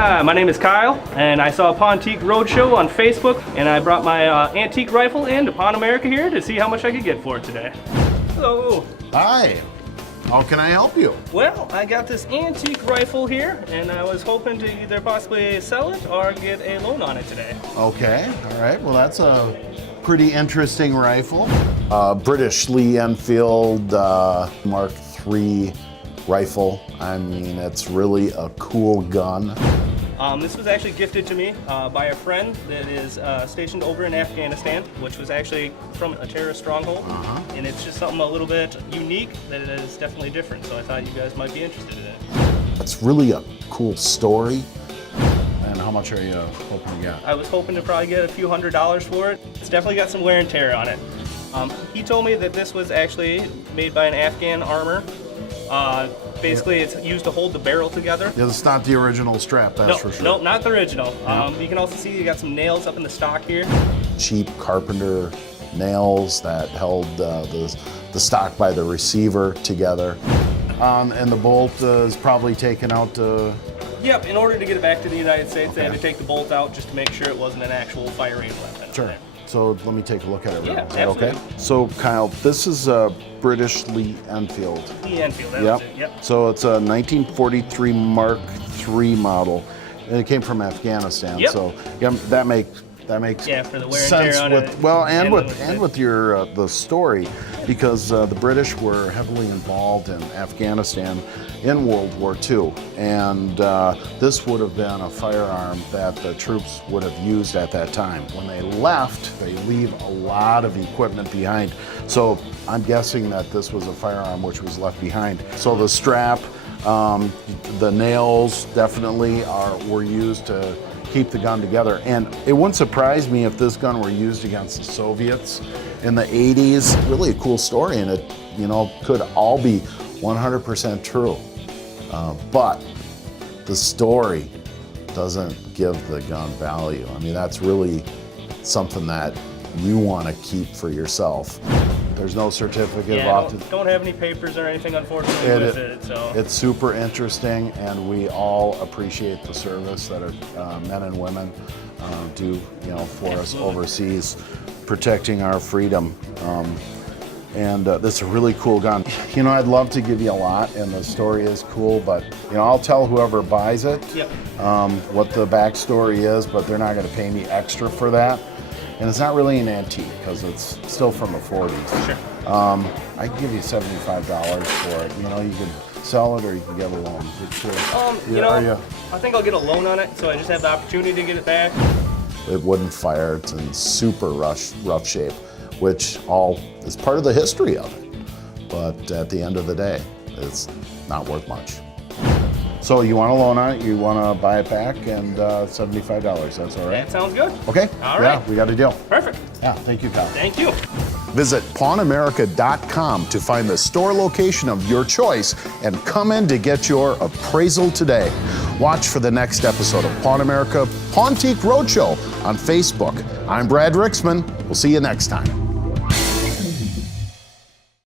Hi, my name is Kyle, and I saw Pawntique RoadShow on Facebook, and I brought my antique rifle in to Pawn America here to see how much I could get for it today. Hello. Hi. How can I help you? Well, I got this antique rifle here, and I was hoping to either possibly sell it or get a loan on it today. Okay, all right. Well, that's a pretty interesting rifle. British Lee Enfield Mark III rifle. I mean, it's really a cool gun. This was actually gifted to me by a friend that is stationed over in Afghanistan, which was actually from a terrorist stronghold. And it's just something a little bit unique that is definitely different. So I thought you guys might be interested in it. It's really a cool story. And how much are you hoping to get? I was hoping to probably get a few $100s for it. It's definitely got some wear and tear on it. He told me that this was actually made by an Afghan armor. Basically, it's used to hold the barrel together. Yeah, it's not the original strap, that's for sure. No, not the original. Yeah. You can also see you got some nails up in the stock here. Cheap carpenter nails that held the stock by the receiver together. And the bolt is probably taken out to... Yep, in order to get it back to the United States, they had to Okay. take the bolt out just to make sure it wasn't an actual firing weapon. Sure. So let me take a look at it. Yeah, Is that okay? absolutely. So Kyle, this is a British Lee Enfield. Lee Enfield, that Yep. was it, yep. So it's a 1943 Mark III model, and it came from Afghanistan. Yep. So yeah, that makes Yeah, for the wear and sense tear on with it. well, and with with your the story, because the British were heavily involved in Afghanistan in World War II, and this would have been a firearm that the troops would have used at that time. When they left, they leave a lot of equipment behind. So I'm guessing that this was a firearm which was left behind. So the strap, the nails definitely were used to keep the gun together. And it wouldn't surprise me if this gun were used against the Soviets in the 80s. Really a cool story, and it, you know, could all be 100% true. But the story doesn't give the gun value. I mean, that's really something that you want to keep for yourself. There's no certificate Yeah, of don't have any papers or anything, unfortunately, with it. So It's super interesting, and we all appreciate the service that our men and women do, you know, for us overseas, protecting our freedom. And this is a really cool gun. You know, I'd love to give you a lot, and the story is cool, but you know, I'll tell whoever buys it what the backstory is, but they're not going to pay me extra for that. And it's not really an antique because it's still from the 40s. Sure. I can give you $75 for it. You know, you can sell it or you can get a loan. you know, I think I'll get a loan on it, so I just have the opportunity to get it back. It wouldn't fire. It's in super rough shape, which all is part of the history of it. But at the end of the day, it's not worth much. So you want a loan on it, you want to buy it back, and $75, that's all right? That sounds good. Okay, All right. Yeah, we got a deal. Perfect. Yeah, thank you, Kyle. Thank you. Visit PawnAmerica.com to find the store location of your choice and come in to get your appraisal today. Watch for the next episode of Pawn America Pawntique RoadShow on Facebook. I'm Brad Rixman. We'll see you next time.